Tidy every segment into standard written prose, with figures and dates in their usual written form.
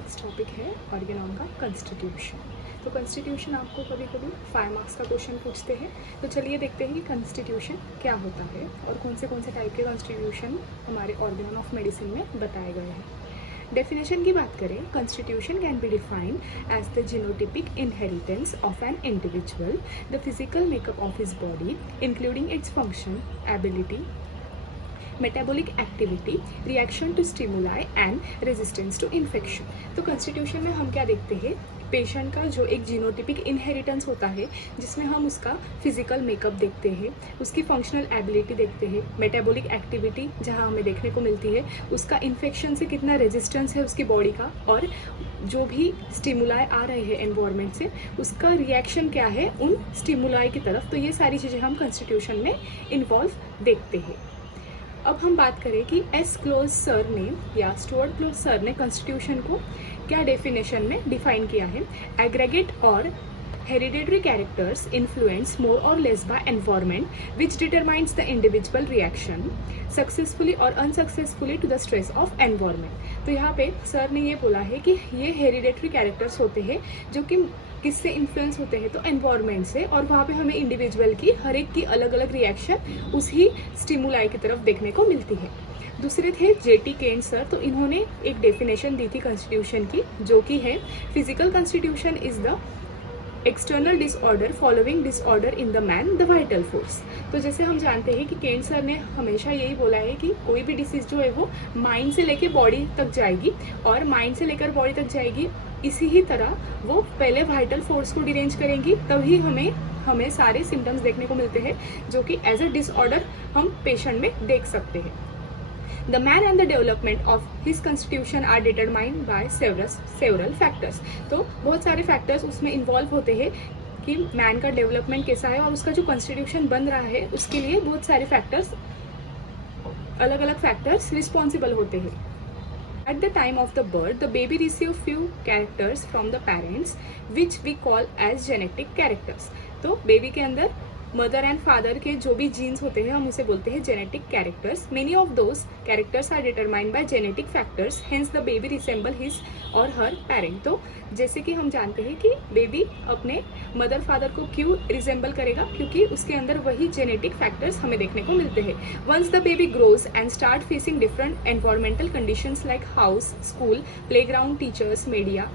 Next topic है Organon का constitution. तो कॉन्स्टिट्यूशन आपको कभी कभी 5 मार्क्स का क्वेश्चन पूछते हैं। तो चलिए देखते हैं कि कॉन्स्टिट्यूशन क्या होता है और कौन से टाइप के कॉन्स्टिट्यूशन हमारे ऑर्गेनॉन ऑफ मेडिसिन में बताए गए हैं। डेफिनेशन की बात करें, constitution can be defined as the genotypic inheritance of an individual, the physical makeup of his body including its function, ability, metabolic activity, reaction to stimuli and resistance to infection. तो constitution में हम क्या देखते हैं, patient का जो एक genotypic inheritance होता है जिसमें हम उसका फिजिकल मेकअप देखते हैं, उसकी फंक्शनल एबिलिटी देखते हैं, मेटाबॉलिक एक्टिविटी जहां हमें देखने को मिलती है, उसका इन्फेक्शन से कितना रेजिस्टेंस है उसकी बॉडी का, और जो भी स्टिमुलाई आ रहे हैं एनवायरनमेंट से उसका रिएक्शन क्या है उन स्टिमुलाई की तरफ। तो ये सारी चीज़ें हम कॉन्स्टिट्यूशन में इन्वॉल्व देखते हैं। अब हम बात करें कि एस क्लोज सर ने या स्टुअर्ट क्लोज सर ने कॉन्स्टिट्यूशन को क्या डेफिनेशन में डिफाइन किया है। एग्रीगेट और हेरिडेटरी कैरेक्टर्स इन्फ्लुएंस मोर और less by environment which determines the individual reaction successfully और unsuccessfully to the stress of environment. तो यहाँ पे सर ने ये बोला है कि ये हेरिडेटरी कैरेक्टर्स होते हैं जो कि किससे इन्फ्लुएंस होते हैं, तो एनवायरनमेंट से, और वहाँ पे हमें इंडिविजुअल की हर एक की अलग अलग रिएक्शन उसी स्टिमुलाई की तरफ देखने को मिलती है। दूसरे थे जेटी केन सर। तो इन्होंने एक डेफिनेशन दी थी कॉन्स्टिट्यूशन की जो कि है, physical constitution is the external disorder following disorder in the man the vital force. तो जैसे हम जानते हैं कि केन सर ने हमेशा यही बोला है कि कोई भी डिसीज जो है वो माइंड से लेकर बॉडी तक जाएगी, और माइंड से लेकर बॉडी तक जाएगी, इसी ही तरह वो पहले वाइटल फोर्स को डिरेंज करेंगी, तभी हमें सारे सिम्टम्स देखने को मिलते हैं जो कि एज अ डिसऑर्डर हम पेशेंट में देख सकते हैं। The man and the development of his constitution are determined by several factors। तो बहुत सारे फैक्टर्स उसमें इन्वॉल्व होते हैं कि मैन का डेवलपमेंट कैसा है और उसका जो कॉन्स्टिट्यूशन बन रहा है उसके लिए बहुत सारे फैक्टर्स, अलग अलग फैक्टर्स रिस्पॉन्सिबल होते हैं। At the time of the birth, the baby receives few characters from the parents, which we call as genetic characters। तो बेबी के अंदर मदर एंड फादर के जो भी जीन्स होते हैं हम उसे बोलते हैं genetic characters. Many of those characters are determined by genetic factors, hence the baby resemble his or her parent. तो जैसे कि हम जानते हैं कि बेबी अपने मदर फादर को क्यों रिसेंबल करेगा, क्योंकि उसके अंदर वही जेनेटिक फैक्टर्स हमें देखने को मिलते हैं। Once the baby grows and start facing different environmental conditions like house, school, playground, teachers, media,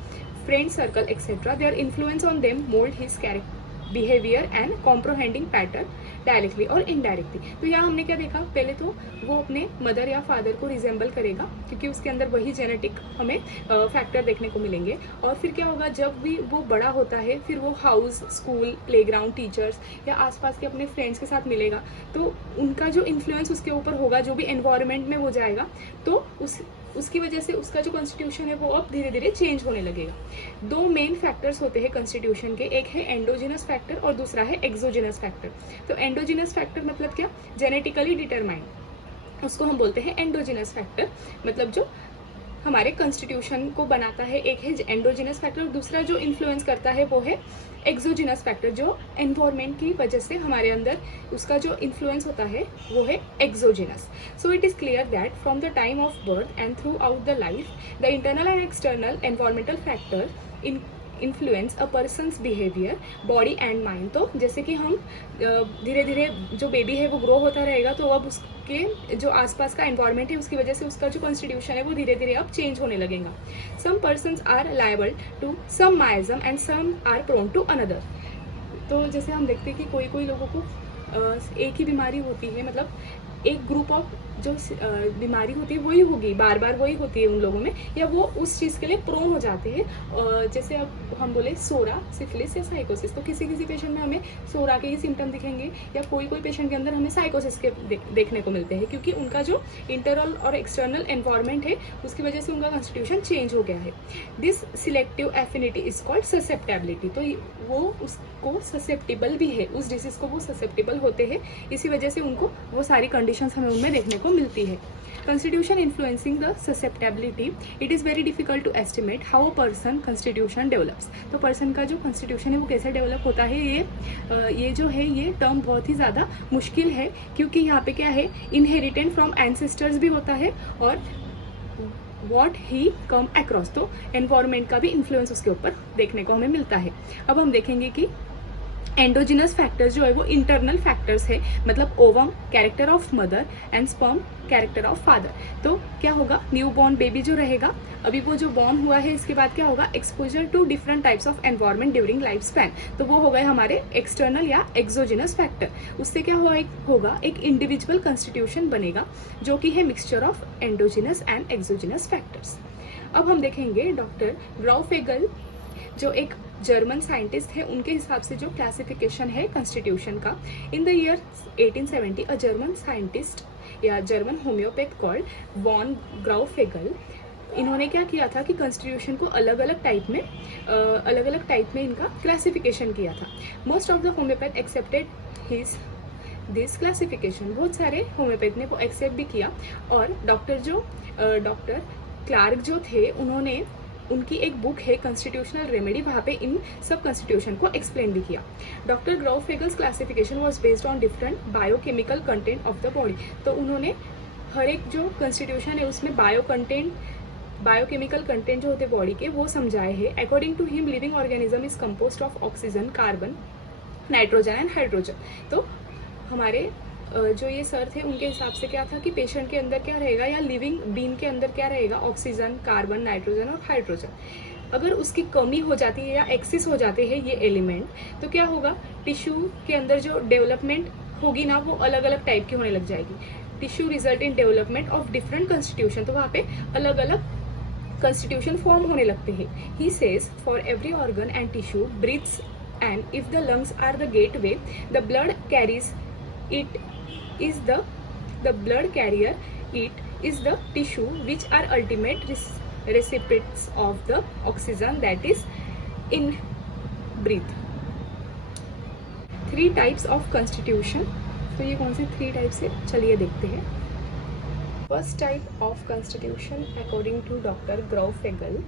friend circle etcetera, their influence on them mould his character behaviour and comprehending pattern directly और indirectly. तो यहाँ हमने क्या देखा, पहले तो वो अपने मदर या फादर को रिजेंबल करेगा क्योंकि उसके अंदर वही जेनेटिक हमें फैक्टर देखने को मिलेंगे। और फिर क्या होगा, जब भी वो बड़ा होता है फिर वो हाउस, स्कूल, प्लेग्राउंड, टीचर्स या आसपास के अपने फ्रेंड्स के साथ मिलेगा, तो उनका जो इन्फ्लुएंस उसके ऊपर होगा, जो भी एनवायरनमेंट में वो जाएगा, तो उसकी वजह से उसका जो कॉन्स्टिट्यूशन है वो अब धीरे धीरे चेंज होने लगेगा। दो मेन फैक्टर्स होते हैं कॉन्स्टिट्यूशन के, एक है एंडोजिनस फैक्टर और दूसरा है एक्सोजिनस फैक्टर। तो एंडोजिनस फैक्टर मतलब क्या, जेनेटिकली डिटरमाइंड, उसको हम बोलते हैं एंडोजिनस फैक्टर, मतलब जो हमारे कॉन्स्टिट्यूशन को बनाता है। एक है एंडोजिनस फैक्टर और दूसरा जो इन्फ्लुएंस करता है वो है एक्सोजिनस फैक्टर, जो एनवायरनमेंट की वजह से हमारे अंदर उसका जो इन्फ्लुएंस होता है वो है exogenous. So it is clear that from the time of birth and through out the life the internal and external environmental factor influence a persons behaviour, body and mind. तो जैसे कि हम धीरे धीरे जो बेबी है वो ग्रो होता रहेगा, तो अब उसके जो आसपास का एनवायरनमेंट है उसकी वजह से उसका जो कॉन्स्टिट्यूशन है वो धीरे धीरे अब चेंज होने लगेगा। Some persons are liable to some miasm and some are prone to another. तो जैसे हम देखते हैं कि कोई लोगों को एक ही बीमारी होती है, मतलब एक ग्रुप ऑफ जो बीमारी होती है वही होगी, बार बार वही होती है उन लोगों में, या वो उस चीज़ के लिए प्रोन हो जाते हैं। जैसे अब हम बोले सोरा, सिफिलिस या साइकोसिस, तो किसी पेशेंट में हमें सोरा के ही सिम्टम दिखेंगे, या कोई पेशेंट के अंदर हमें साइकोसिस के देखने को मिलते हैं, क्योंकि उनका जो इंटरनल और एक्सटर्नल एनवायरनमेंट है उसकी वजह से उनका कॉन्स्टिट्यूशन चेंज हो गया है। This selective affinity is called susceptibility. तो वो उसको ससेप्टेबल भी है, उस डिसीज को वो ससेप्टेबल होते हैं, इसी वजह से उनको वो सारी कंडीशंस हमें उनमें देखने को मिलती है। Constitution influencing the susceptibility, it is very difficult to estimate how a person constitution develops। तो पर्सन का जो कॉन्स्टिट्यूशन है वो कैसे डेवलप होता है, ये जो है ये टर्म बहुत ही ज़्यादा मुश्किल है, क्योंकि यहाँ पे क्या है, इनहेरिटेंट फ्रॉम एंसेस्टर्स भी होता है और वॉट ही कम अक्रॉस, तो एनवायरमेंट का भी इन्फ्लुएंस उसके ऊपर देखने को हमें मिलता है। अब हम देखेंगे कि एंडोजिनस फैक्टर्स जो है वो इंटरनल फैक्टर्स है, मतलब ovum character of mother and sperm character of father. तो क्या होगा, न्यू बॉर्न बेबी जो रहेगा, अभी वो जो बॉर्न हुआ है, इसके बाद क्या होगा, exposure to different types of environment during life span, तो वो हो गए हमारे एक्सटर्नल या एक्सोजिनस फैक्टर। उससे क्या होगा, एक इंडिविजुअल कंस्टिट्यूशन बनेगा जो कि है mixture of endogenous and exogenous factors. अब हम देखेंगे डॉक्टर ग्राउफेगल जो एक जर्मन साइंटिस्ट है, उनके हिसाब से जो क्लासिफिकेशन है कॉन्स्टिट्यूशन का, in the year 1870 a German scientist या जर्मन होम्योपैथ कॉल्ड वॉन ग्राउफेगल, इन्होंने क्या किया था कि कॉन्स्टिट्यूशन को अलग अलग टाइप में इनका क्लासिफिकेशन किया था। Most of the homeopath accepted his this classification, बहुत सारे होम्योपैथ ने वो एक्सेप्ट भी किया। और डॉक्टर क्लार्क जो थे, उन्होंने उनकी एक बुक है कॉन्स्टिट्यूशनल रेमेडी, वहाँ पे इन सब कॉन्स्टिट्यूशन को एक्सप्लेन भी किया। Doctor Grauvogl's classification was based on different biochemical content of the body, तो उन्होंने हर एक जो कॉन्स्टिट्यूशन है उसमें बायोकेमिकल कंटेंट जो होते बॉडी के वो समझाए हैं। According to him living organism is composed of oxygen, carbon, nitrogen and hydrogen. तो हमारे जो ये सर थे, उनके हिसाब से क्या था कि पेशेंट के अंदर क्या रहेगा या लिविंग बीइंग के अंदर क्या रहेगा, ऑक्सीजन, कार्बन, नाइट्रोजन और हाइड्रोजन। अगर उसकी कमी हो जाती है या एक्सिस हो जाते हैं ये एलिमेंट, तो क्या होगा, टिश्यू के अंदर जो डेवलपमेंट होगी ना, वो अलग अलग टाइप की होने लग जाएगी। Tissue result in development of different constitution, तो वहाँ पे अलग अलग कॉन्स्टिट्यूशन फॉर्म होने लगते हैं। He says for every organ and tissue breathes and if the lungs are the gateway, the blood carries it is the blood carrier, it is the tissue which are ultimate recipients of the oxygen that is in breath। 3 types of constitution, तो ये कौन से 3 types है, चलिए देखते हैं। First type of constitution according to Dr. Graufegal,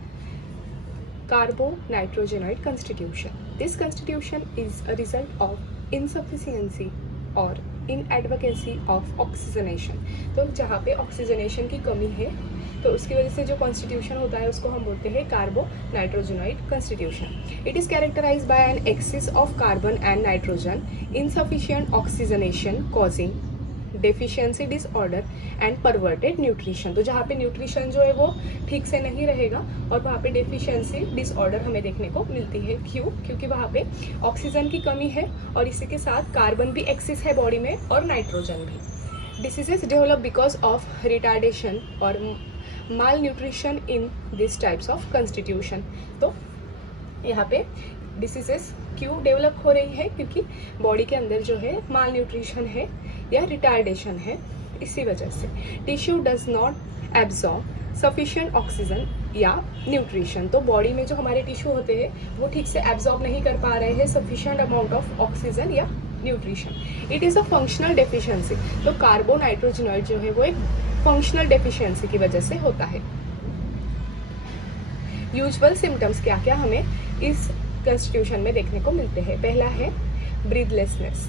carbo-nitrogenous constitution। This constitution is a result of insufficiency और इन advocacy of oxygenation, तो जहाँ पे ऑक्सीजनेशन की कमी है तो उसकी वजह से जो कॉन्स्टिट्यूशन होता है उसको हम बोलते हैं carbo nitrogenoid constitution. It is characterise by an excess of carbon and nitrogen, insufficient oxygenation causing deficiency disorder and perverted nutrition, तो जहाँ पे न्यूट्रिशन जो है वो ठीक से नहीं रहेगा और वहाँ पे डेफिशिएंसी डिसऑर्डर हमें देखने को मिलती है। क्यों? क्योंकि वहाँ पे ऑक्सीजन की कमी है और इसी के साथ कार्बन भी एक्सिस है बॉडी में और नाइट्रोजन भी। Diseases develop because of retardation और malnutrition in this types of constitution. तो यहाँ पे डिसीजेस क्यों डेवलप हो रही है? क्योंकि बॉडी के अंदर जो है माल न्यूट्रिशन है या रिटार्डेशन है, इसी वजह से। Tissue does not absorb sufficient oxygen या न्यूट्रिशन, तो बॉडी में जो हमारे टिश्यू होते हैं वो ठीक से एब्जॉर्ब नहीं कर पा रहे हैं सफिशिएंट अमाउंट ऑफ ऑक्सीजन या nutrition. It is a functional deficiency, तो कार्बोनाइट्रोजनॉइड जो है वो एक फंक्शनल डेफिशिएंसी की वजह से होता है। यूजुअल सिम्टम्स क्या क्या हमें इस कॉन्स्टिट्यूशन में देखने को मिलते हैं? पहला है ब्रीथलेसनेस,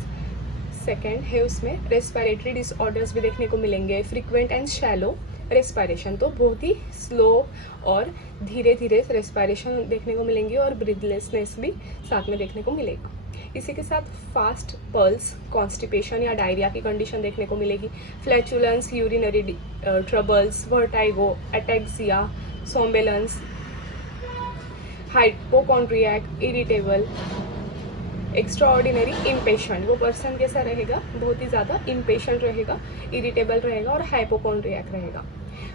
सेकेंड है उसमें रेस्पिरेटरी डिसऑर्डर्स भी देखने को मिलेंगे, फ्रीक्वेंट एंड शैलो रेस्पिरेशन, तो बहुत ही स्लो और धीरे धीरे रेस्पिरेशन देखने को मिलेंगी और ब्रीथलेसनेस भी साथ में देखने को मिलेगा। इसी के साथ फास्ट पल्स, कॉन्स्टिपेशन या डायरिया की कंडीशन देखने को मिलेगी, flatulence, urinary troubles, vertigo, ataxia, somnolence, hypochondriac, irritable, extraordinary, impatient, वो पर्सन कैसा रहेगा? बहुत ही ज़्यादा इम्पेशेंट रहेगा, इरिटेबल रहेगा और हाइपोकॉन्ड्रियाक रहेगा।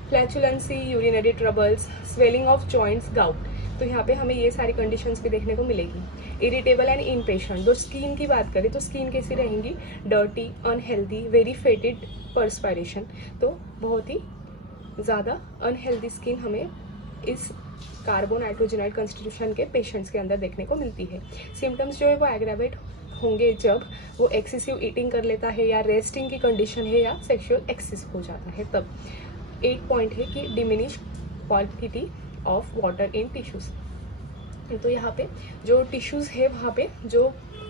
Flatulency, urinary troubles, swelling of joints, gout, तो यहाँ पे हमें ये सारी कंडीशंस भी देखने को मिलेगी। इरिटेबल एंड इम्पेशेंट, तो स्किन की बात करें तो स्किन कैसी रहेंगी? डर्टी, अनहेल्दी, वेरी फेटेड पर्सपायरेशन, तो बहुत ही ज़्यादा अनहेल्दी स्किन हमें इस कार्बोनाइट्रोजनॉइड कॉन्स्टिट्यूशन के पेशेंट्स के अंदर देखने को मिलती है। सिम्टम्स जो है वो एग्रावेट होंगे जब वो एक्सेसिव ईटिंग कर लेता है या रेस्टिंग की कंडीशन है या सेक्सुअल एक्सेस हो जाता है तब। 8 पॉइंट है कि diminish quantity of water in tissues, तो यहाँ पे जो टिश्यूज़ है वहाँ पे जो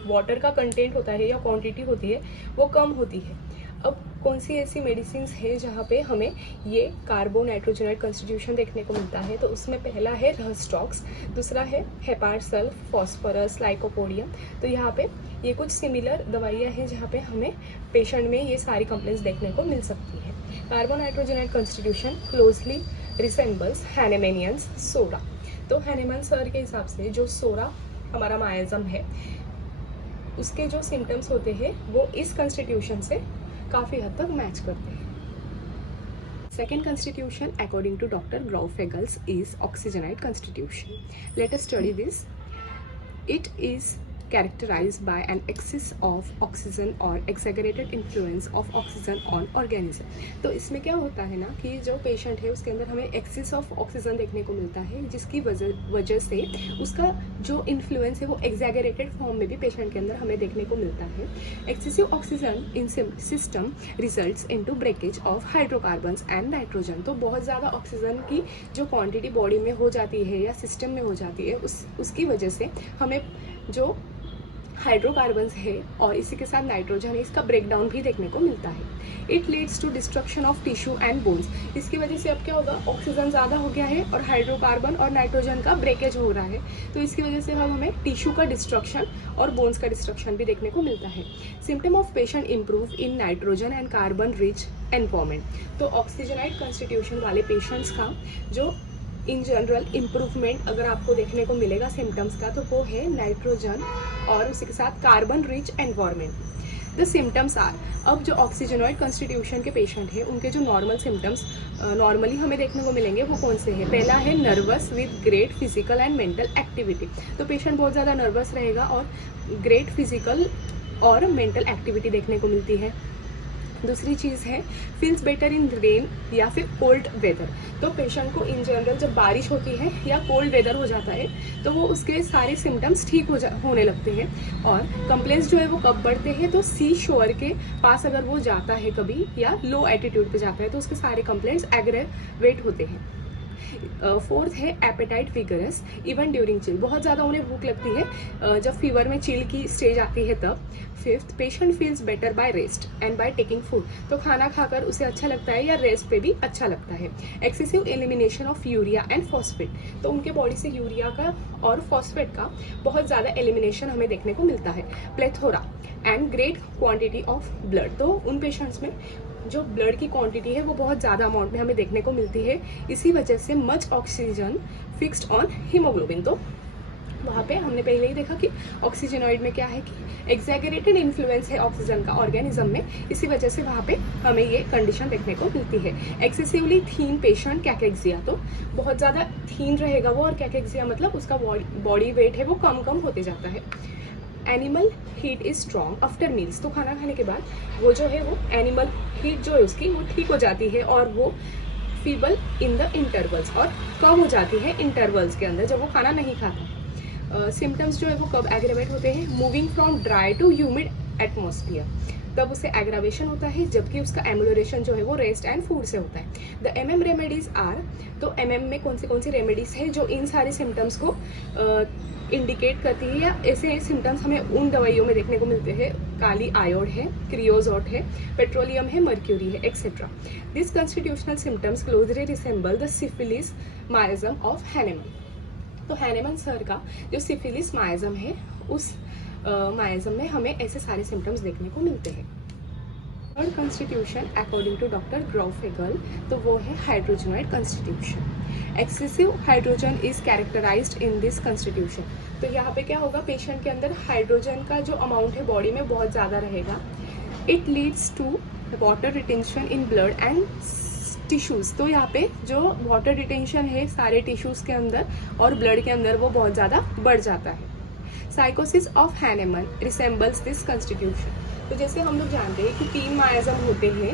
वाटर का कंटेंट होता है या क्वांटिटी होती है वो कम होती है। अब कौन सी ऐसी मेडिसिन है जहाँ पे हमें ये कार्बो नाइट्रोजनेट कॉन्स्टिट्यूशन देखने को मिलता है। तो उसमें पहला है रहस्टॉक्स, दूसरा है हेपारसल्फ, फॉस्फोरस, लाइकोपोडियम। तो यहाँ पे ये कुछ सिमिलर दवाइयाँ हैं जहाँ पे हमें पेशेंट में ये सारी कंप्लेंट्स देखने को मिल सकती है। कार्बो नाइट्रोजनेट कॉन्स्टिट्यूशन क्लोजली रिसेंबल्स हैनेमेनियंस सोरा। तो हैनेमन सर के हिसाब से जो सोरा हमारा मायाज़म है उसके जो सिम्टम्स होते हैं वो इस कॉन्स्टिट्यूशन से काफ़ी हद तक मैच करते हैं। Second constitution according to doctor Grauvogl's is oxygenoid constitution. Let us study this. It is characterized by an excess of oxygen or exaggerated influence of oxygen on organism। तो इसमें क्या होता है ना कि जो पेशेंट है उसके अंदर हमें एक्सेस ऑफ ऑक्सीजन देखने को मिलता है, जिसकी वजह से उसका जो इन्फ्लुएंस है वो एग्जैगरेटेड फॉर्म में भी पेशेंट के अंदर हमें देखने को मिलता है। Excessive oxygen in system results into breakage of hydrocarbons and nitrogen. तो बहुत ज़्यादा ऑक्सीजन की जो क्वांटिटी बॉडी में हो जाती है या सिस्टम में हो जाती है उसकी वजह से हमें जो हाइड्रोकार्बन्स है और इसी के साथ नाइट्रोजन है इसका ब्रेकडाउन भी देखने को मिलता है। It leads to destruction of tissue and bones. इसकी वजह से अब क्या होगा, ऑक्सीजन ज़्यादा हो गया है और हाइड्रोकार्बन और नाइट्रोजन का ब्रेकेज हो रहा है, तो इसकी वजह से अब हमें टिश्यू का डिस्ट्रक्शन और बोन्स का डिस्ट्रक्शन भी देखने को मिलता है। Symptom of patient improve in nitrogen and carbon rich environment. तो ऑक्सीजनाइड कॉन्स्टिट्यूशन वाले पेशेंट्स का जो इन जनरल इम्प्रूवमेंट अगर आपको देखने को मिलेगा सिम्टम्स का, तो वो है नाइट्रोजन और उसी के साथ carbon rich environment. The symptoms are, अब जो ऑक्सीजनॉइड कॉन्स्टिट्यूशन के पेशेंट हैं उनके जो नॉर्मल सिम्टम्स नॉर्मली हमें देखने को मिलेंगे वो कौन से हैं। पहला है nervous with great physical and mental activity. तो पेशेंट बहुत ज़्यादा नर्वस रहेगा और ग्रेट फिजिकल और मेंटल एक्टिविटी देखने को मिलती है। दूसरी चीज़ है फील्स बेटर इन रेन या फिर कोल्ड वेदर। तो पेशेंट को इन जनरल जब बारिश होती है या कोल्ड वेदर हो जाता है तो वो उसके सारे सिम्टम्स ठीक होने लगते हैं। और कंप्लेंट्स जो है वो कब बढ़ते हैं, तो सी शोर के पास अगर वो जाता है कभी या लो एटीट्यूड पे जाता है तो उसके सारे कंप्लेंट्स एग्रेवेट होते हैं। फोर्थ है appetite vigorous even during chill. बहुत ज़्यादा उन्हें भूख लगती है जब फीवर में चिल की स्टेज आती है तब। Fifth patient feels better by rest and by taking food. तो खाना खाकर उसे अच्छा लगता है या रेस्ट पे भी अच्छा लगता है। Excessive elimination of urea and phosphate. तो उनके बॉडी से यूरिया का और फॉस्फेट का बहुत ज़्यादा एलिमिनेशन हमें देखने को मिलता है। Plethora and great quantity of blood. तो उन पेशेंट्स में जो ब्लड की क्वांटिटी है वो बहुत ज़्यादा अमाउंट में हमें देखने को मिलती है। इसी वजह से much oxygen fixed on haemoglobin. तो वहाँ पे हमने पहले ही देखा कि ऑक्सीजनॉइड में क्या है कि एग्जैगरेटेड इन्फ्लुएंस है ऑक्सीजन का ऑर्गेनिज्म में, इसी वजह से वहाँ पे हमें ये कंडीशन देखने को मिलती है। एक्सेसिवली थीन पेशेंट कैकेक्सिया। तो बहुत ज़्यादा थीन रहेगा वो, और कैकेक्सिया मतलब उसका बॉडी वेट है वो कम होते जाता है। Animal heat is strong after meals. तो खाना खाने के बाद वो जो है वो एनिमल हीट जो है उसकी वो ठीक हो जाती है और वो फीबल इन द इंटरवल्स और कम हो जाती है इंटरवल्स के अंदर जब वो खाना नहीं खाता। सिम्टम्स जो है वो कब एग्रेवेट होते हैं, moving from dry to humid atmosphere, तब उसे एग्रावेशन होता है, जबकि उसका एम्यूलोरेशन जो है वो रेस्ट एंड फूड से होता है। The MM remedies are. तो MM में कौन सी रेमेडीज है जो इन सारे सिम्टम्स को इंडिकेट करती है, या ऐसे सिम्टम्स हमें उन दवाइयों में देखने को मिलते हैं। काली आयोड है, क्रियोजोट है, पेट्रोलियम है, मर्क्यूरी है, etcetera. This constitutional symptoms closely resemble the syphilis miasm of Hahnemann. तो हैनेमन सर का जो सिफिलिस मायाज़म है उस मायाज़म में हमें ऐसे सारे सिम्टम्स देखने को मिलते हैं। Third constitution according to doctor Grauvogl, तो वो है hydrogenoid constitution. Excessive hydrogen is characterised in this constitution. तो यहाँ पे क्या होगा, पेशेंट के अंदर हाइड्रोजन का जो अमाउंट है बॉडी में बहुत ज़्यादा रहेगा। It leads to water retention in blood and tissues. तो यहाँ पे जो वाटर रिटेंशन है सारे टिश्यूज़ के अंदर और ब्लड के अंदर वो बहुत ज़्यादा बढ़ जाता है। Sycosis of Hahnemann resembles this constitution. तो जैसे हम लोग जानते हैं कि 3 मायाज़म होते हैं,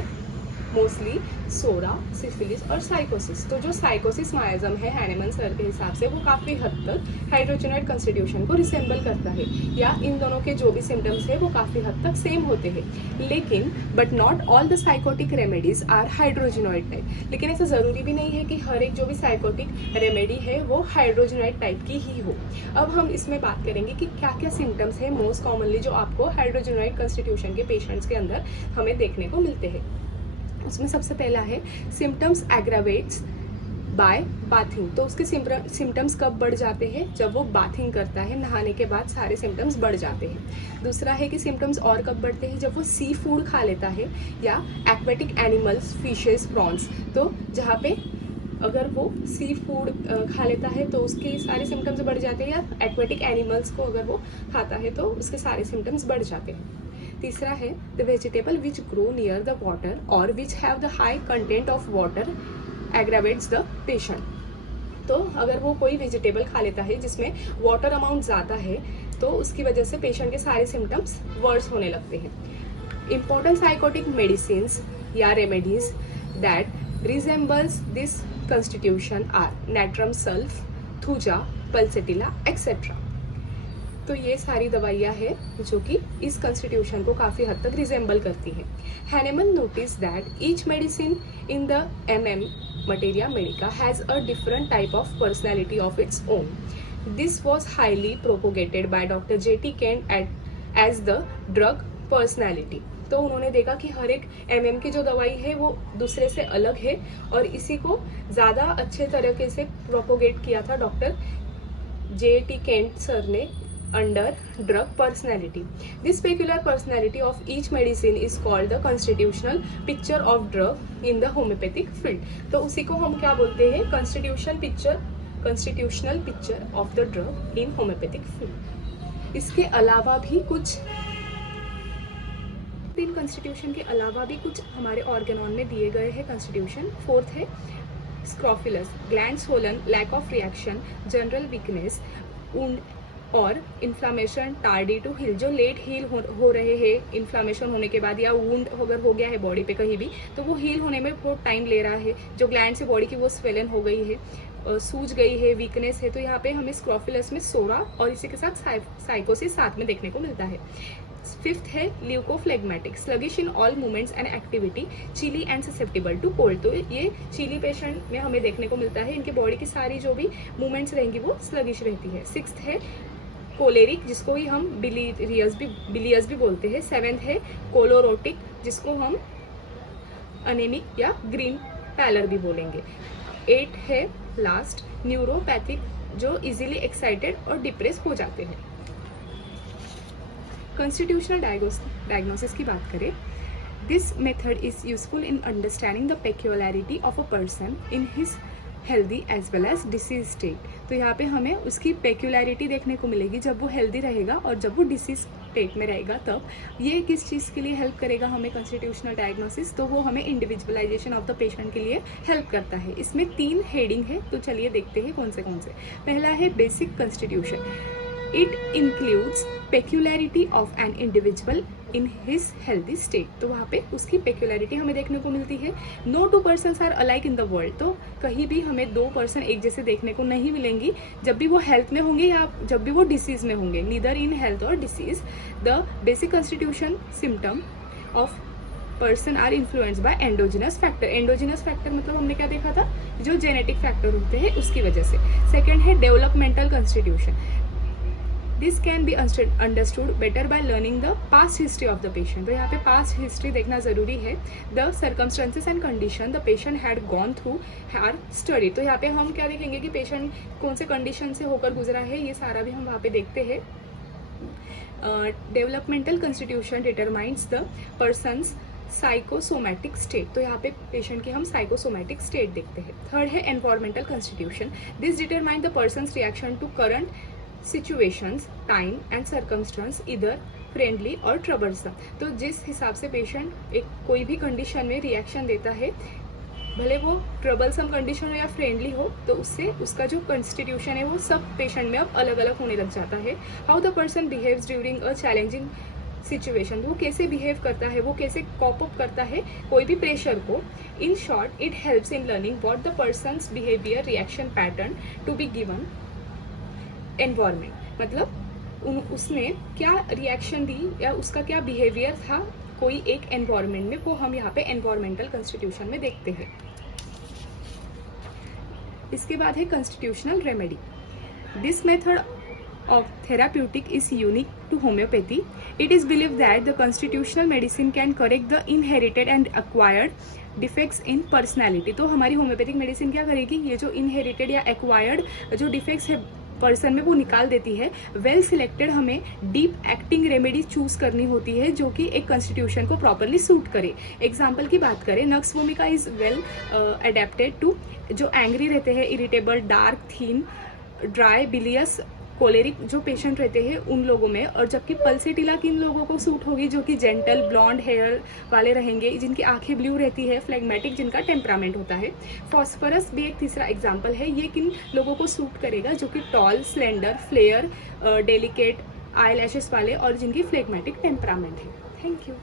मोस्टली सोरा, सिफिलिस और साइकोसिस। तो जो साइकोसिस मायाजम है हैनेमन सर के हिसाब से वो काफ़ी हद तक हाइड्रोजनॉइड कॉन्स्टिट्यूशन को रिसेंबल करता है, या इन दोनों के जो भी सिम्टम्स है वो काफ़ी हद तक सेम होते हैं। लेकिन but not all the sycotic remedies are hydrogenoid type. लेकिन ऐसा ज़रूरी भी नहीं है कि हर एक जो भी साइकोटिक रेमेडी है वो हाइड्रोजनॉइड टाइप की ही हो। अब हम इसमें बात करेंगे कि क्या क्या सिम्टम्स है मोस्ट कॉमनली जो आपको हाइड्रोजनॉइड कॉन्स्टिट्यूशन के पेशेंट्स के अंदर हमें देखने को मिलते हैं। उसमें सबसे पहला है सिम्टम्स एग्रावेट्स बाय बाथिंग। तो उसके सिम्टम्स कब बढ़ जाते हैं? जब वो बाथिंग करता है, नहाने के बाद सारे सिम्टम्स बढ़ जाते हैं। दूसरा है कि सिम्टम्स और कब बढ़ते हैं? जब वो सी फूड खा लेता है या एक्वेटिक एनिमल्स, फिशेस, प्रॉन्स। तो जहाँ पे अगर वो सी फूड खा लेता है तो उसके सारे सिम्टम्स बढ़ जाते हैं, या एक्वेटिक एनिमल्स को अगर वो खाता है तो उसके सारे सिम्टम्स बढ़ जाते हैं। तीसरा है the vegetable which grow near the water और which have the high content of water aggravates the patient. तो अगर वो कोई वेजिटेबल खा लेता है जिसमें वाटर अमाउंट ज़्यादा है तो उसकी वजह से पेशेंट के सारे सिम्टम्स वर्स होने लगते हैं। इंपॉर्टेंट साइकोटिक मेडिसिन्स या remedies that resembles this constitution are natrum sulph, thuja, pulsatilla etcetera. तो ये सारी दवाइयाँ हैं जो कि इस कॉन्स्टिट्यूशन को काफ़ी हद तक रिजेंबल करती हैं। Hahnemann notice that each medicine in the MM materia medica has a different type of personality of its own. This was highly propagated by Dr. J.T. Kent as the drug personality. तो उन्होंने देखा कि हर एक MM की जो दवाई है वो दूसरे से अलग है, और इसी को ज़्यादा अच्छे तरीके से प्रोपोगेट किया था डॉक्टर J.T. Kent सर ने under drug personality. This peculiar personality of each medicine is called the constitutional picture of drug in the homeopathic field. तो उसी को हम क्या बोलते हैं? constitutional picture of the drug in homeopathic field. इसके अलावा भी कुछ तीन कॉन्स्टिट्यूशन के अलावा भी कुछ हमारे ऑर्गेनॉन में दिए गए हैं कॉन्स्टिट्यूशन। फोर्थ है scrofulous, gland swollen, lack of reaction, general weakness, wound और इन्फ्लामेशन टार्डी टू हील। जो लेट हील हो रहे हैं इन्फ्लामेशन होने के बाद, या वुंड अगर हो गया है बॉडी पे कहीं भी तो वो हील होने में बहुत टाइम ले रहा है। जो ग्लैंड से बॉडी की वो स्वेलन हो गई है, सूज गई है, वीकनेस है, तो यहाँ पे हमें स्क्रोफिलस में सोरा और इसी के साथ साइकोसिस साथ में देखने को मिलता है। फिफ्थ है leucophlegmatic, sluggish in all movements and activity, chilly and susceptible to cold. तो ये चिली पेशेंट में हमें देखने को मिलता है, इनकी बॉडी की सारी जो भी मूवमेंट्स रहेंगी वो स्लगिश रहती है। सिक्स्थ है कोलेरिक, जिसको ही हम बिलियस भी बोलते हैं। सेवेंथ है कोलोरोटिक, जिसको हम अनेमिक या ग्रीन पैलर भी बोलेंगे। 8 है लास्ट न्यूरोपैथिक, जो इजीली एक्साइटेड और डिप्रेस हो जाते हैं। कॉन्स्टिट्यूशनल डायग्नोसिस की बात करें, this method is useful in understanding the peculiarity of a person in his healthy as well as disease state. तो यहाँ पे हमें उसकी पेक्यूलरिटी देखने को मिलेगी जब वो हेल्दी रहेगा और जब वो डिसीज स्टेट में रहेगा तब। ये किस चीज़ के लिए हेल्प करेगा हमें कॉन्स्टिट्यूशनल डायग्नोसिस? तो वो हमें इंडिविजुअलाइजेशन ऑफ द पेशेंट के लिए हेल्प करता है। इसमें 3 हेडिंग है, तो चलिए देखते हैं कौन से। पहला है basic constitution. It includes peculiarity of an individual in his healthy state. तो वहाँ पे उसकी पेक्यूलरिटी हमें देखने को मिलती है। No 2 persons are alike in the world. तो कहीं भी हमें 2 पर्सन एक जैसे देखने को नहीं मिलेंगी, जब भी वो हेल्थ में होंगे या जब भी वो डिसीज में होंगे, neither in health or disease. The basic constitution symptom of person are influenced by endogenous factor. Endogenous factor मतलब हमने क्या देखा था? जो जेनेटिक फैक्टर होते हैं उसकी वजह से। सेकेंड है developmental constitution. This can be understood better by learning the past history of the patient. तो यहाँ पे पास्ट हिस्ट्री देखना जरूरी है। The circumstances and condition the patient had gone through are study. तो यहाँ पे हम क्या देखेंगे कि पेशेंट कौन से कंडीशन से होकर गुजरा है, ये सारा भी हम वहाँ पे देखते हैं। Developmental constitution determines the persons psychosomatic state. तो यहाँ पे पेशेंट की हम साइकोसोमैटिक स्टेट देखते हैं। थर्ड है environmental constitution. This determine the person's reaction to current situations, time and circumstance, इधर फ्रेंडली और ट्रबलसम। तो जिस हिसाब से पेशेंट एक कोई भी कंडीशन में रिएक्शन देता है, भले वो ट्रबलसम कंडीशन हो या फ्रेंडली हो, तो उससे उसका जो कॉन्स्टिट्यूशन है वो सब पेशेंट में अब अलग अलग होने लग जाता है। How the person behaves during a challenging situation, वो कैसे बिहेव करता है, वो कैसे कॉप अप करता है कोई भी प्रेशर को. In short it helps in learning what the person's behaviour reaction pattern to be given environment. मतलब उसने क्या रिएक्शन दी या उसका क्या बिहेवियर था कोई एक एनवायरमेंट में, वो हम यहाँ पे एनवायरमेंटल कॉन्स्टिट्यूशन में देखते हैं. इसके बाद है constitutional remedy. This method of therapeutic is unique to homeopathy. It is believed that the constitutional medicine can correct the inherited and acquired defects in personality. तो हमारी होम्योपैथिक मेडिसिन क्या करेगी, ये जो इनहेरिटेड या एक्वायर्ड जो डिफेक्ट्स है person में वो निकाल देती है. वेल सिलेक्टेड हमें डीप एक्टिंग रेमेडी चूज करनी होती है जो कि एक कॉन्स्टिट्यूशन को प्रॉपरली सूट करे. एग्जाम्पल की बात करें, nux vomica is well adapted to जो एंग्री रहते हैं, irritable, dark, thin, dry, bilious, choleric जो पेशेंट रहते हैं उन लोगों में. और जबकि पल्सेटिला किन लोगों को सूट होगी, जो कि जेंटल, ब्लॉन्ड हेयर वाले रहेंगे, जिनकी आंखें ब्लू रहती है, फ्लेगमेटिक जिनका टेम्परामेंट होता है. फॉस्फरस भी एक तीसरा एग्जाम्पल है. ये किन लोगों को सूट करेगा, जो कि toll, slender, flare, delicate, eye lashes वाले और जिनकी फ्लेगमेटिक टेम्परामेंट है. Thank you.